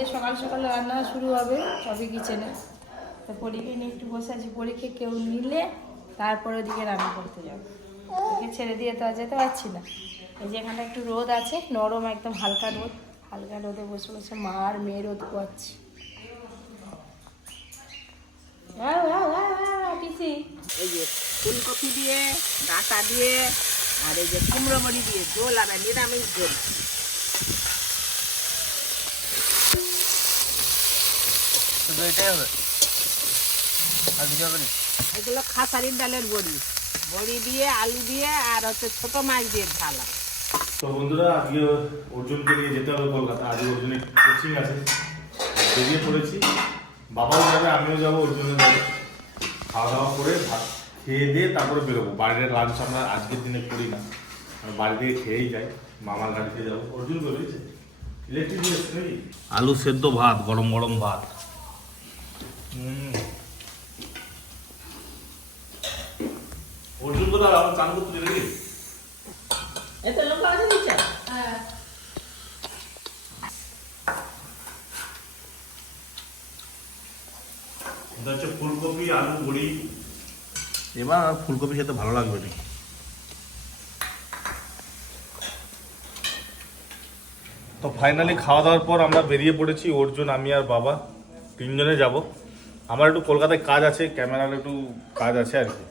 যে সকাল সকালে রান্না শুরু হবে, সবই কিচেনে। তো পরীকে নিয়ে একটু বসে আছি। পরীকে কেউ নিলে তারপরে ওদিকে রান্না করতে যাব। ওকে ছেড়ে দিয়ে তো আর যেতে পারছি না। এই যে এখানে একটু রোদ আছে, নরম একদম হালকা রোদ। হালকা রোদে বসে বসে মা আর মেয়ে রোদ পিসি। এই যে ফুলকপি দিয়ে, ডাটা দিয়ে, আর এই যে কুমড়ো বড়ি দিয়ে, ঝোল আর নিরামিষ ঝোল। শুধু এটাই হবে। আর কিছু হবে না? এগুলো খাসারির ডালের বড়ি। বড়ি দিয়ে আলু দিয়ে আর হচ্ছে ছোট মাছ দিয়ে ঝাল তো বন্ধুরা আজকে অর্জুনকে নিয়ে যেতে হবে কলকাতা। আজকে অর্জুনের কোচিং আছে। বেরিয়ে পড়েছি। বাবাও যাবে আমিও যাব অর্জুনও যাবে। খাওয়া দাওয়া করে ভাত খেয়ে দিয়ে তারপরে বেরোবো। বাইরের লাঞ্চ আমরা আজকের দিনে করি না। আমরা বাড়ি থেকে খেয়েই যাই। মামার গাড়িতে যাব। অর্জুন বেরিয়েছে ইলেকট্রিক আলু সেদ্ধ ভাত গরম গরম ভাত। অর্জুন কোথায় আমার চান করতে নাকি? এতে লঙ্কা আছে নিচে? এটা হচ্ছে ফুলকপি আলু বড়ি এবার আর ফুলকপি খেতে ভালো লাগবে না তো ফাইনালি খাওয়া দাওয়ার পর আমরা বেরিয়ে পড়েছি অর্জুন আমি আর বাবা তিনজনে যাব। আমার একটু কলকাতায় কাজ আছে ক্যামেরার একটু কাজ আছে আর কি।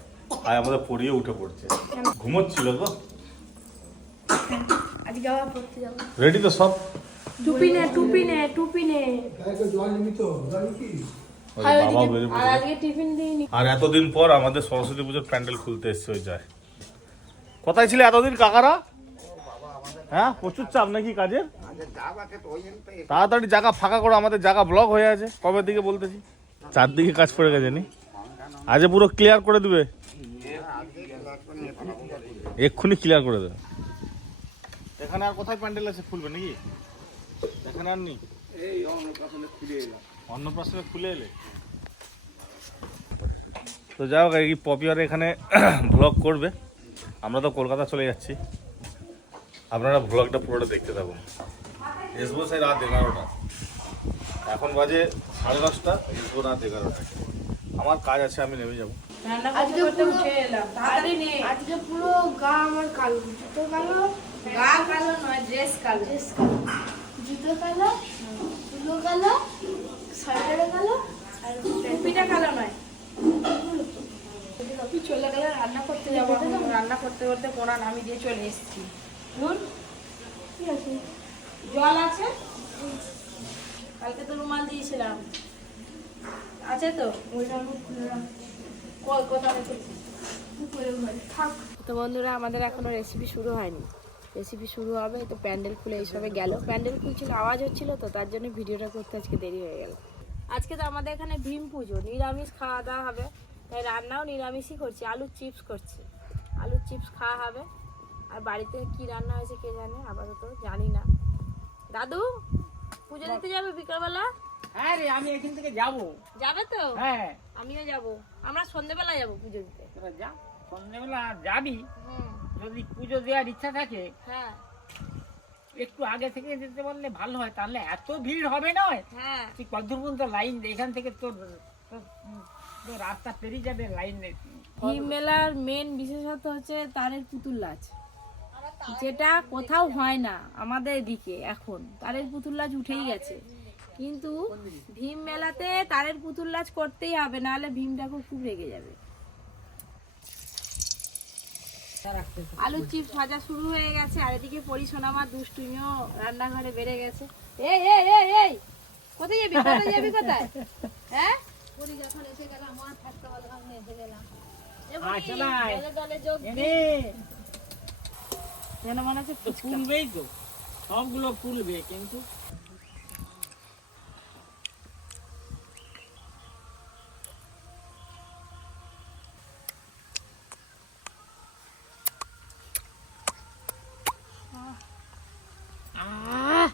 তাই আমাদের পড়িয়ে উঠে পড়ছে। ঘুমোচ্ছিল তো? রেডি তো সব? টুপি নে টুপি নে টুপি নে আর আর আর এতদিন পর আমাদের সরস্বতী পুজোর প্যান্ডেল খুলতে এসছে ওই যায়। কোথায় ছিলে এতদিন কাকারা? হ্যাঁ প্রচুর চাপ নাকি কাজের? তাড়াতাড়ি জায়গা ফাঁকা করো আমাদের জায়গা ব্লক হয়ে আছে। কবে দিকে বলতেছি? চারদিকে কাজ পড়ে গেছে নি? আজ পুরো ক্লিয়ার করে দিবে। এক্ষুনি ক্লিয়ার করে দেবে। এখানে আর কোথায় প্যান্ডেল আছে খুলবে নাকি? এখানে আর নি অন্নপ্রাশনে খুলে এলে। তো যাই হোক এই পপিয়ার এখানে ভ্লগ করবে। আমরা তো কলকাতা চলে যাচ্ছি। আপনারা ভ্লগটা পুরোটা দেখতে থাকুন। এসবো সেই রাত এগারোটা। এখন বাজে সাড়ে দশটা এসবো রাত এগারোটা আমার কাজ আছে আমি নেমে যাব। রান্না করতে করতে উঠে এলাম। তাড়াতাড়ি নে। আজকে পুরো গা আমার কালো জুতো কালো। গা কালো নয় ড্রেস কালো। ড্রেস কালো। জুতো কালো চুলো কালো সোয়েটার কালো আর টুপিটা কালো নয়। চলে গেলে রান্না করতে যাব। রান্না করতে করতে আমি দিয়ে চলে এসেছি। নুন কি আছে। জল আছে? কালকে তো রুমাল দিয়েছিলাম। আছে তো? তো বন্ধুরা, আমাদের এখনও রেসিপি শুরু হয়নি। রেসিপি শুরু হবে তো প্যান্ডেল খুলে এইসবে গেল। প্যান্ডেল খুলছিল, আওয়াজ হচ্ছিল তো, তার জন্য ভিডিওটা করতে আজকে দেরি হয়ে গেল। আজকে তো আমাদের এখানে ভীম পুজো, নিরামিষ খাওয়া দাওয়া হবে। তাই রান্নাও নিরামিষই করছি, আলুর চিপস করছি। আলুর চিপস খাওয়া হবে। আর বাড়িতে কি রান্না হয়েছে কে জানে, আপাতত জানি না। দাদু পুজো দিতে যাবে বিকালবেলা? হ্যাঁ রে আমি এখান থেকে যাব। যাবে তো? হ্যাঁ। আমিও যাব। আমরা সন্ধেবেলা যাব পুজো দিতে। তোরা যা সন্ধ্যেবেলা যাবি হুম। যদি পুজো দেওয়ার ইচ্ছা থাকে হ্যাঁ। একটু আগে থেকে যেতে পারলে ভালো হয় তাহলে এত ভিড় হবে নয় হ্যাঁ। তুই কতদূর পর্যন্ত লাইন এখান থেকে তোর রাস্তা পেরিয়ে যাবে লাইন ভীম মেলার মেন বিশেষত হচ্ছে তারের পুতুল নাচ। যেটা কোথাও হয় না আমাদের দিকে এখন। তারের পুতুল নাচ উঠেই গেছে। কিন্তু ভীম মেলাতে তারের পুতুল নাচ করতেই হবে নাহলে ভীম ঠাকুর খুব রেগে যাবে। আলু চিপস ভাজা শুরু হয়ে গেছে আর এদিকে পরিসোনামা দুষ্টুমিও রান্নাঘরে বেড়ে গেছে। এই এই এই এই! কোথায় যাবি? কোথায় যাবি কোথায়? হ্যাঁ? পুরী যখন এসে গেলাম আমার থাকতে হলো আমি এসে গেলাম। এ আচ্ছা। দলে দলে যোগ যেন মনে হচ্ছে ফুলবেই তো। সবগুলো ফুলবে কিন্তু আহ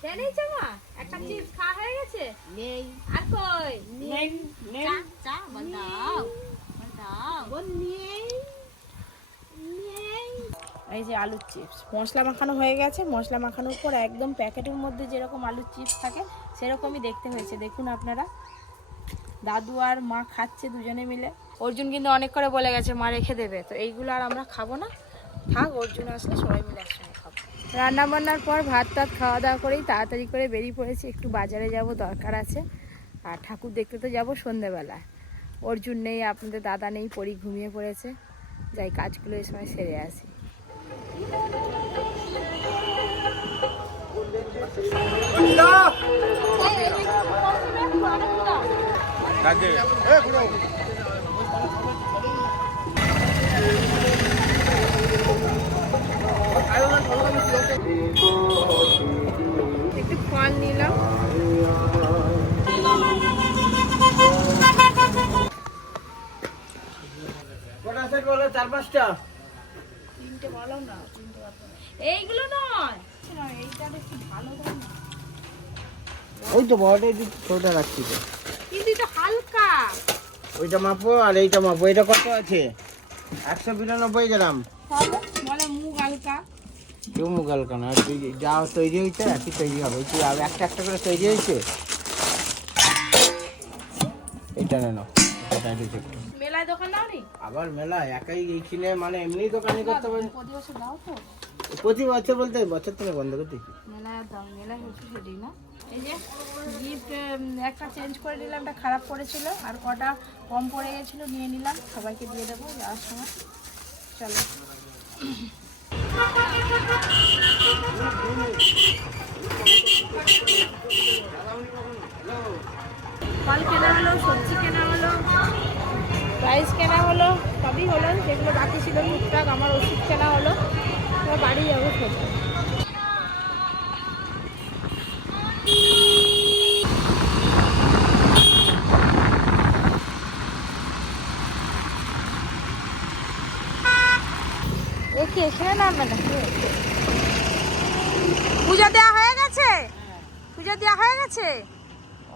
খেয়ে নিয়েছে মা একটা চিপস খাওয়া হয়ে গেছে নেই আর কই নেই নেই চা চা বল দাও বল দাও বল নেই নেই এই যে আলুর চিপস। মশলা মাখানো হয়ে গেছে। মশলা মাখানোর পর একদম প্যাকেটের মধ্যে যেরকম আলুর চিপস থাকে, সেরকমই দেখতে হয়েছে। দেখুন আপনারা। দাদু আর মা খাচ্ছে দুজনে মিলে। অর্জুন কিন্তু অনেক করে বলে গেছে, মা রেখে দেবে। তো এইগুলো আর আমরা খাব না। থাক, অর্জুন আসলে সবাই মিলে একসঙ্গে খাব। রান্না বান্নার পর ভাত টাত খাওয়া দাওয়া করেই তাড়াতাড়ি করে বেরিয়ে পড়েছি। একটু বাজারে যাব, দরকার আছে। আর ঠাকুর দেখতে তো যাব সন্ধেবেলা অর্জুন নেই, আপনাদের দাদা নেই, পরি ঘুমিয়ে পড়েছে। যাই, কাজগুলো এই সময় সেরে আসি। একটু নিলাম কটা বলে চার পাঁচটা তিনটে ভালো না। এইগুলো নয়। এইটা একটু ভালো ওই তো ছোটটা রাখছি তো। কিন্তু এটা হালকা। ওইটা মাপো আর এইটা মাপো এটা কত আছে? একশো বিরানব্বই গ্রাম। বলে মুখ হালকা। কেউ কেন তুই যা তৈরি হয়েছে একই তৈরি হবে। তুই আর একটা একটা করে তৈরি হয়েছে? নেন এটা মেলায় দোকান নি আবার মেলা একাই এইখানে মানে এমনি দোকানে করতে পারি। প্রতি বছর দাও তো। প্রতি বছর বলতে বছর থেকে বন্ধ করতে মেলায় দাও, মেলায় হচ্ছে সেটাই না? এই যে গিফট একটা চেঞ্জ করে নিলাম, একটা খারাপ পড়েছিল, আর কটা কম পড়ে গেছিল, নিয়ে নিলাম, সবাইকে দিয়ে দেবো, যাওয়ার সময়। চলো। ফল কেনা হলো, সবজি কেনা হলো প্রাইস কেনা হলো, সবই হলো, যেগুলো বাকি ছিল টুকটাক, আমার ওষুধ কেনা হলো। পূজা দেওয়া হয়ে গেছে? পূজা দেওয়া হয়ে গেছে?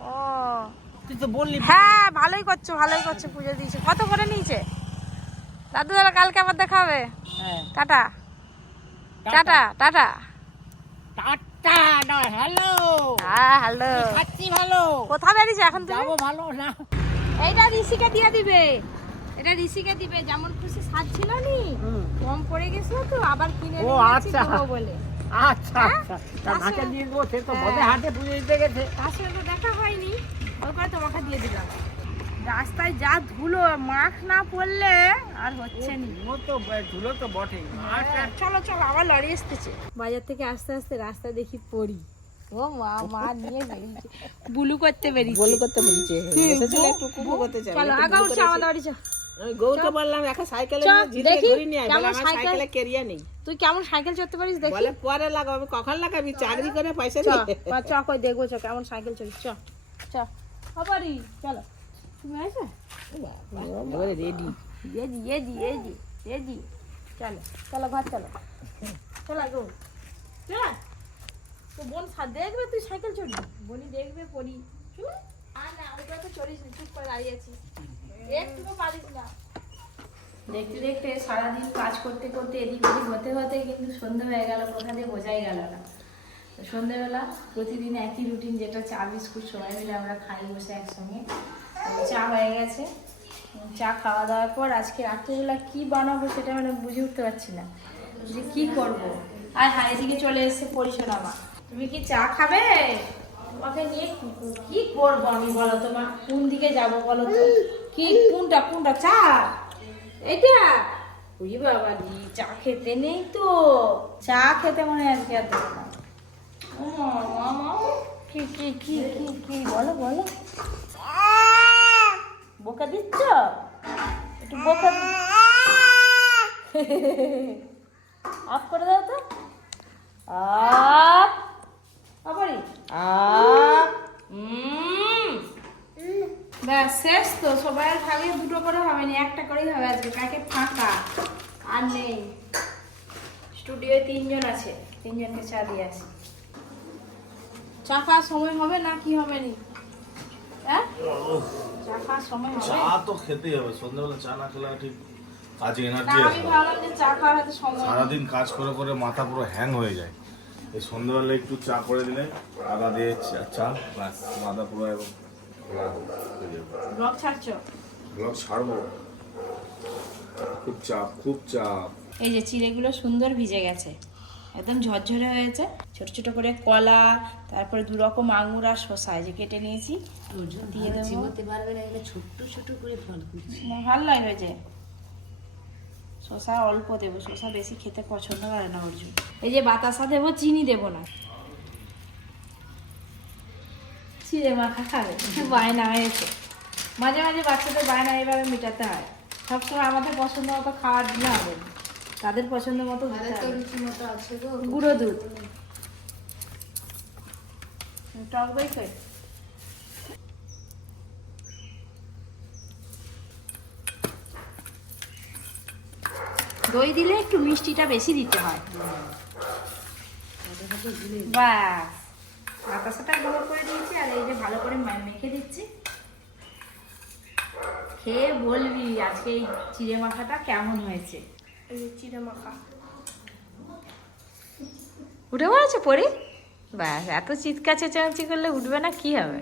ও। তুই তো বললি হ্যাঁ ভালোই করছ ভালোই করছ পুজো দিয়েছে। কত করে নিয়েছে? দাদু দাদা কালকে আবার দেখা হবে। হ্যাঁ। টাটা। টাটা। Tata tata. না হ্যালো। হ্যাঁ হ্যালো। খাচ্ছি ভালো। কোথায় বেরিয়েছে? এখন তুমি? যাব ভালো না। এইটা ঋষিকে দিয়ে দিবে। এটা ঋষিকে দিবে যেমন খুশি সাজছিল নি? কম পড়ে গেছিল তো আবার কিনে ও, আচ্ছা। বলে। আচ্ছা আচ্ছা। তা মাকে দিয়ে দেবো সে তো হ্যাঁ। বদে হাটে পুজো দিতে গেছে। তার সঙ্গে দেখা হয়নি ওই করে তোমাকে দিয়ে দিলাম। রাস্তায় যা ধুলো মাস্ক না পরলে আর হচ্ছে নি। তো ধুলো তো বটেই। হ্যাঁ, চলো চলো আবার লরি আসতেছে বাজার থেকে আস্তে আস্তে রাস্তা দেখি পড়ি। ও মা মা নিয়ে বেরিয়েছে। বুলু করতে বেরিয়েছে। গোল করতে চাই চলো আগা উঠছে আমাদের বাড়ি গৌরকে বললাম একা সাইকেলে দেখি, ঘুরি নিয়ে আয়। আমার সাইকেলে কেরিয়া নেই। তুই কেমন সাইকেল চড়তে পারিস দেখি। বলে পরে লাগাবো কখন লাগাবি? চাকরি করে পয়সা দিয়ে? চ কই দেখব চ কেমন সাইকেল চড়িস চ চ। আবারই চলো। তুমি আসো এবারে রেডি এজি এজি এজি এজি চলো চলো ঘর চলো। চলো গো। চল। তো বোন দেখবে তুই সাইকেল চড়ি বোনই দেখবে পড়ি। চলো আর না ওটা তো চড়িস চুপ করে দাঁড়িয়ে আছিস। দেখতে দেখতে সারাদিন কাজ করতে করতে এদিক ওদিক হতে হতে কিন্তু সন্ধে হয়ে গেল, কোথা দিয়ে বোঝাই গেল না। সন্ধেবেলা প্রতিদিন একই রুটিন যেটা চা, বিস্কুট সবাই মিলে আমরা খাই বসে একসঙ্গে। চা হয়ে গেছে। চা খাওয়া দাওয়ার পর আজকে রাত্রিবেলা কি বানাবো সেটা মানে বুঝে উঠতে পারছি না। যে কি করব? আর হ্যাঁ দিকে চলে এসেছে পরিচয় মা তুমি কি চা খাবে? তোমাকে নিয়ে কি- করব আমি বলো তো কোন দিকে যাব বলো তো? কি, কোনটা কোনটা? চা? এটা ওই বাবা দি, চা খেতে নেই তো। চা খেতে মনে হয় আজকে আর কি কি কি কি কি? বলো বলো। বোকা দিচ্ছ? একটু বোকা অফ করে দাও তো। আপ আবারই। ব্যাস শেষ তো। সবাই ভাগে দুটো করে হবে না একটা করেই হবে আজকে কাকে ফাঁকা। আর নেই। স্টুডিওয়ে তিনজন আছে তিনজনকে চা দিয়ে আসি। চা খাওয়ার সময় হবে না কি হবে নি? হ্যাঁ? চা খাওয়ার সময় হবে? চা তো খেতেই হবে সন্ধ্যাবেলা চা না খেলে ঠিক আজ এনার্জি আমি ভাবলাম যে চা খাওয়ার হাতে সময় নেই। সারাদিন কাজ করে করে মাথা পুরো হ্যাং হয়ে যায়। এই সন্ধ্যাবেলা একটু চা করে দিলে আদা দিয়ে চা- চা ব্যাস মাথা পুরো এবং ব্লগ ছাড়ছো? ব্লগ ছাড়বো। খুব চাপ খুব চাপ। এই যে চিড়েগুলো সুন্দর ভিজে গেছে একদম ঝরঝরে হয়েছে। ছোট ছোট করে কলা তারপরে দু রকম আঙুর আর শসা যে কেটে নিয়েছি। দিয়ে দেবো। চিবোতে পারবে না এগুলো ছোট্ট ছোট করে ফল করছে। ভালো লাগবে যে শসা অল্প দেবো শসা বেশি খেতে পছন্দ করে না অর্জুন। এই যে বাতাসা দেবো চিনি দেবো না। চিড়ে মাখা খাবে। বায়না হয়েছে। মাঝে মাঝে বাচ্চাদের বায়না এইভাবে মেটাতে হয়। সবসময় আমাদের পছন্দ মতো খাওয়ার দিলে হবে না। তাদের পছন্দ মতো গুঁড়ো দুধ। টক দই খাই দই দিলে একটু মিষ্টিটা বেশি দিতে হয়। বাস। বাতাসাটা গুঁড়ো করে দিয়েছি আর এই যে ভালো করে মেখে দিচ্ছি। খেয়ে বলবি আজকে এই চিড়ে মাখাটা কেমন হয়েছে? চিড়ে মাখা। উঠে পড়েছে পরি ব্যাস এত চিৎকার চেঁচামেচি করলে উঠবে না কি হবে?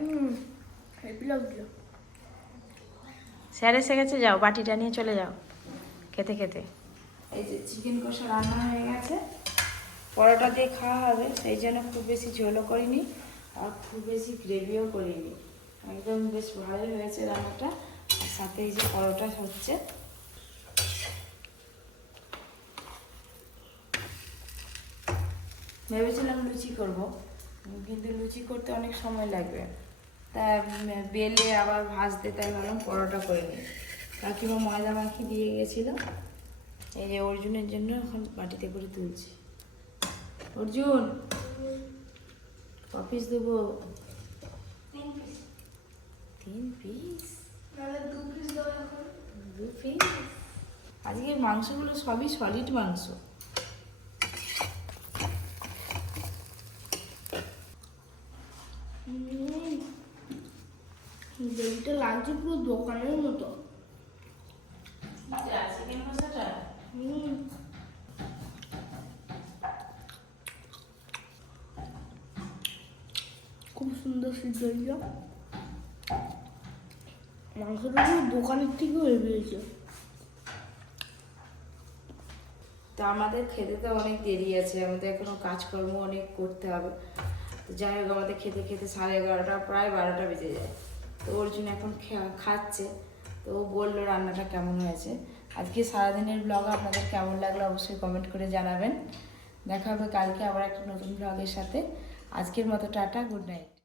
স্যার এসে গেছে যাও বাটিটা নিয়ে চলে যাও। খেতে খেতে। এই যে চিকেন কষা রান্না হয়ে গেছে। পরোটা দিয়ে খাওয়া হবে, সেই জন্য খুব বেশি ঝোলও করিনি আর খুব বেশি গ্রেভিও করিনি। একদম বেশ ভালোই হয়েছে রান্নাটা। আর সাথে এই যে পরোটা হচ্ছে। ভেবেছিলাম লুচি করব, কিন্তু লুচি করতে অনেক সময় লাগবে। তা বেলে আবার ভাজতে তাই ভাবলাম পরোটা করে নিই। কাকিমা ময়দা মাখি দিয়ে গেছিল। এই যে অর্জুনের জন্য এখন বাটিতে করে তুলছি। অর্জুন কপিস দেবো। তিন পিস। দু পিস আজকে মাংসগুলো সবই সলিড মাংস। দইটা লাগছে পুরো দোকানের মতো চিকেন কষাটা হুম খুব হয়েছে। মাংসটা দোকানের থেকেও বেরিয়েছে তো আমাদের খেতে তো অনেক দেরি আছে, আমাদের এখনও কাজকর্ম অনেক করতে হবে। তো যাই হোক, আমাদের খেতে খেতে সাড়ে এগারোটা, প্রায় বারোটা বেজে যায়। তো ওর জন্য এখন খাচ্ছে। তো ও বলল রান্নাটা কেমন হয়েছে। আজকে সারাদিনের ব্লগ আপনাদের কেমন লাগল অবশ্যই কমেন্ট করে জানাবেন। দেখা হবে কালকে আবার একটা নতুন ব্লগের সাথে। আজকের মতো টাটা গুড নাইট